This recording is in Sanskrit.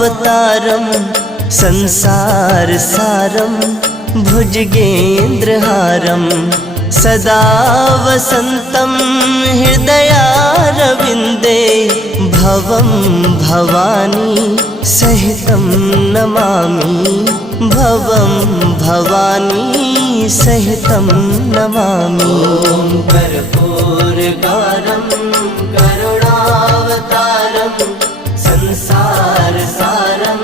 करुणावतारं संसारसारं भुजगेन्द्रहारं सदा वसन्तं हृदयारविन्दे भवं भवानी सहितं नमामि भवं भवानी सहितं नमामि। ॐ कर्पूरगारं करुणावतारं संसारसारं